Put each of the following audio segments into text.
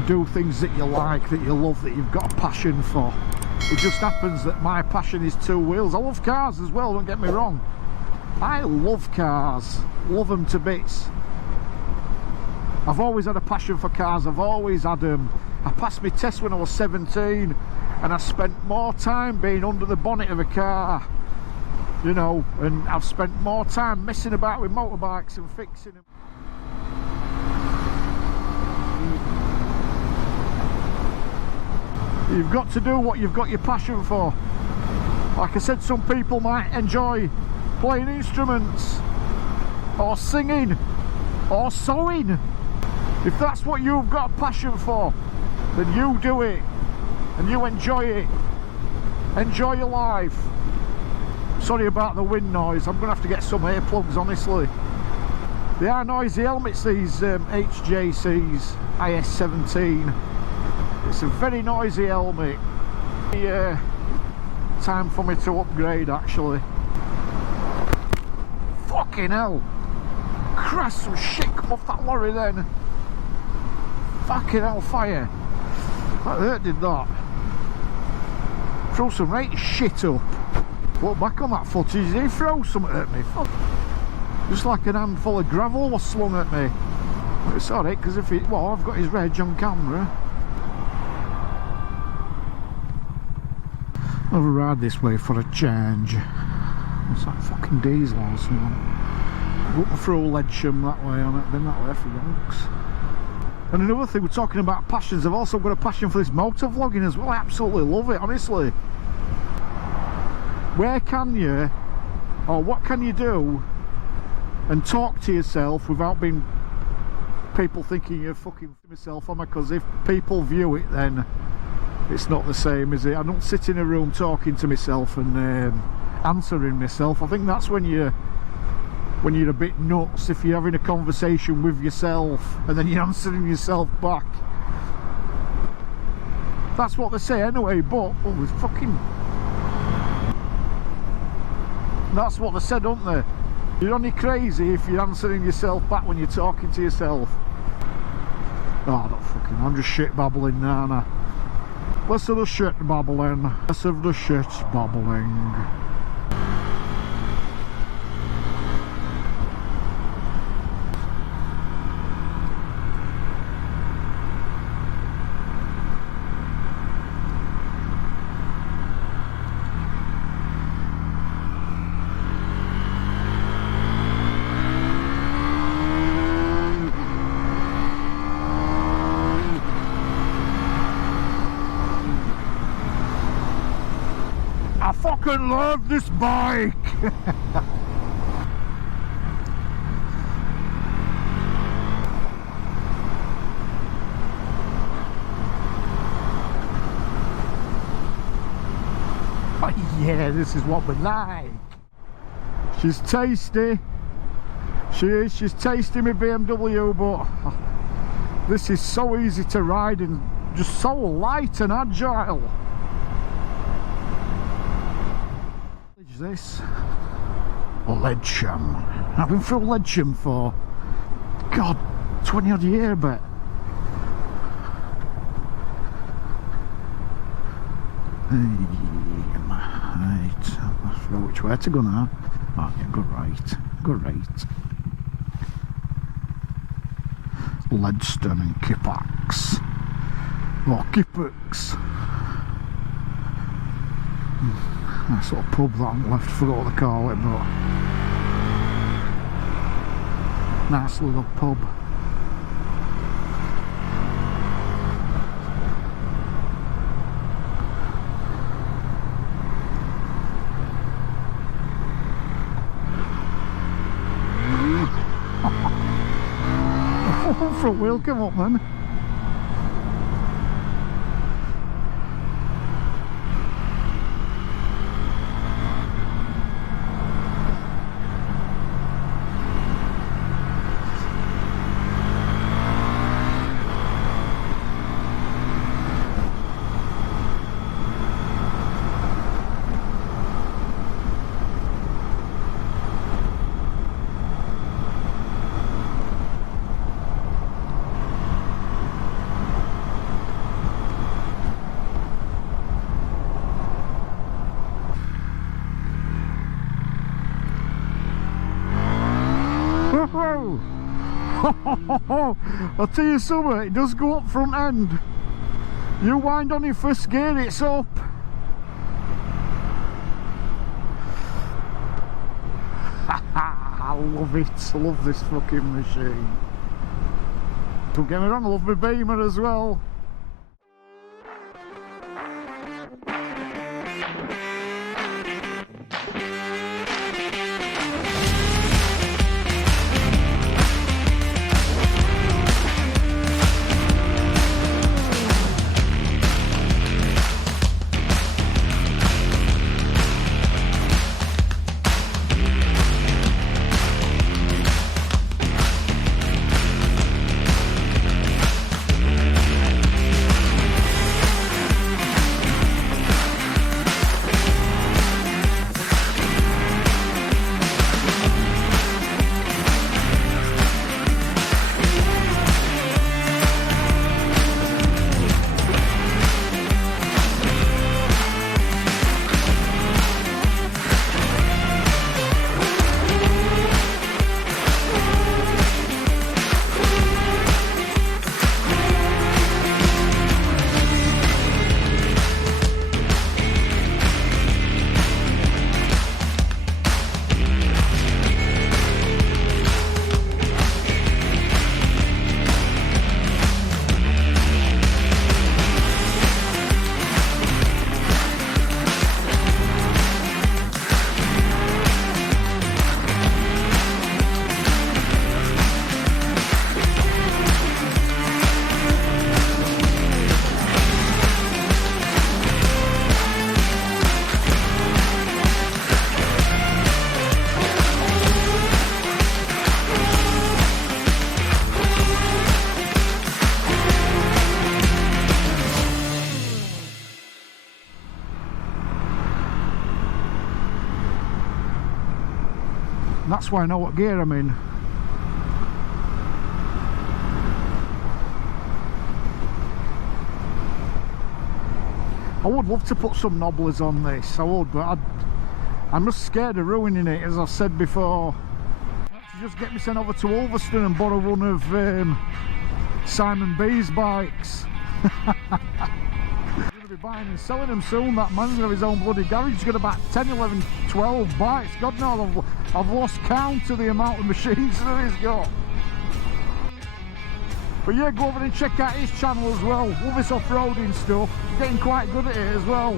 and do things that you like, that you love, that you've got a passion for. It just happens that my passion is two wheels. I love cars as well, don't get me wrong. I love cars, love them to bits. I've always had a passion for cars, I've always had them. I passed my test when I was 17 and I spent more time being under the bonnet of a car, you know, and I've spent more time messing about with motorbikes and fixing them. You've got to do what you've got your passion for. Like I said, some people might enjoy playing instruments or singing or sewing. If that's what you've got a passion for, then you do it and you enjoy it. Enjoy your life. Sorry about the wind noise, I'm going to have to get some earplugs, honestly. They are noisy helmets, these HJCs IS17. It's a very noisy helmet. Time for me to upgrade, actually. Fucking hell! Christ, some shit come off that lorry then. Fucking hell, fire. That hurt, did that? Throw some right shit up. Look back on that footage, he throw something at me. Fuck. Just like an handful of gravel was slung at me. But it's alright, because if it, well, I've got his reg on camera. I'll ride this way for a change. What's that, fucking diesel or something? Go through Ledsham that way on it, then that way for yonks. And another thing, we're talking about passions, I've also got a passion for this motovlogging as well. I absolutely love it, honestly. Where can you, or what can you do and talk to yourself without being people thinking you're fucking myself on me? Because if people view it, then it's not the same, is it? I don't sit in a room talking to myself and answering myself. I think that's when you're a bit nuts, if you're having a conversation with yourself and then you're answering yourself back. That's what they say anyway, but oh, it's fucking, that's what they said, don't they? You're only crazy if you're answering yourself back when you're talking to yourself. Oh, not fucking, I'm just shit babbling now. Less of the shit babbling, less of the shit babbling. I fucking love this bike! Oh yeah, this is what we like. She's tasty. She is, she's tasty, my BMW, but this is so easy to ride and just so light and agile. This Ledsham. I've been through Ledsham for God 20 odd year, but right, which way to go now? Oh yeah, go right, go right. Ledston and Kipax, or Kipax. Nice little pub that I'm left, forgot what they call it, but nice little pub. Front wheel come up then. I'll tell you something, it does go up front end. You wind on your first gear, it's up. I love it, I love this fucking machine. Don't get me wrong, I love my Beamer as well. That's why I know what gear I'm in. I would love to put some knobblers on this, I would, but I'm just scared of ruining it, as I've said before. To just get me sent over to Ulverston and borrow one of Simon B's bikes. He's going to be buying and selling them soon, that man's going to have his own bloody garage. He's got about 10, 11, 12 bikes. God knows, I've lost count of the amount of machines that he's got. But yeah, go over and check out his channel as well. Love this off-roading stuff. Getting quite good at it as well.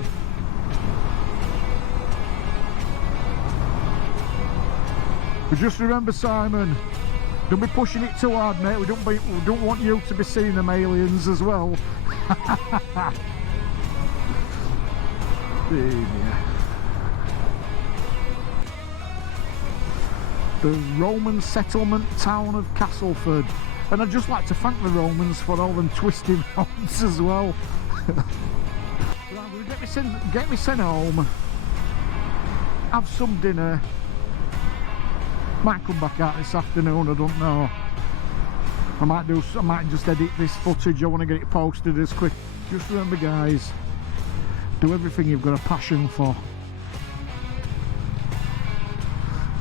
But just remember, Simon, don't be pushing it too hard, mate. We don't want you to be seeing them aliens as well. The Roman settlement town of Castleford. And I'd just like to thank the Romans for all them twisting roads as well. Right, I'm going to get me sent home, have some dinner. Might come back out this afternoon, I don't know. I might just edit this footage. I want to get it posted as quick. Just remember, guys, do everything you've got a passion for.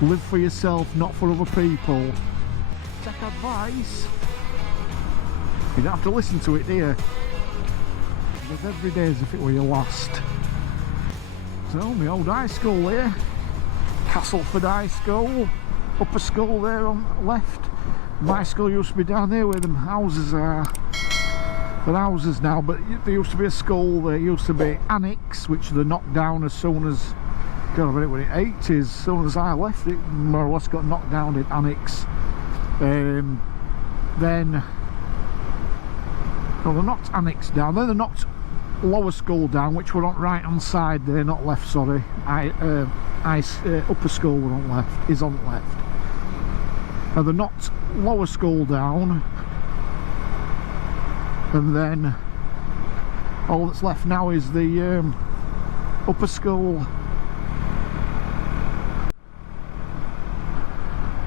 Live for yourself, not for other people. Take advice. You don't have to listen to it, do you? Live every day as if it were your last. So, my old high school here, Castleford High School, upper school there on the left. My school used to be down there where them houses are. They're houses now, but there used to be a school, there used to be annex, which they knocked down as soon as, God, I bet it was the 80s, as soon as I left it, more or less got knocked down in annex. Then, well, they knocked annex down, then they knocked lower school down, which were on right hand side there, not left, sorry. Upper school were on left, is on left. And they knocked lower school down, and then all that's left now is the upper school.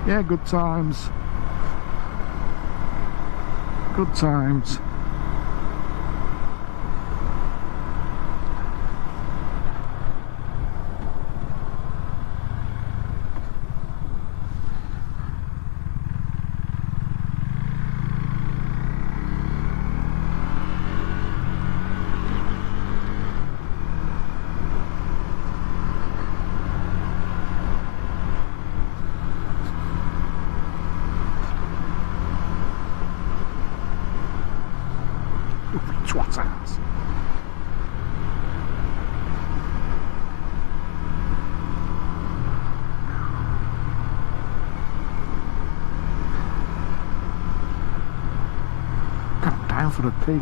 Yeah, good times. Good times. Twatters. Come down for the pig.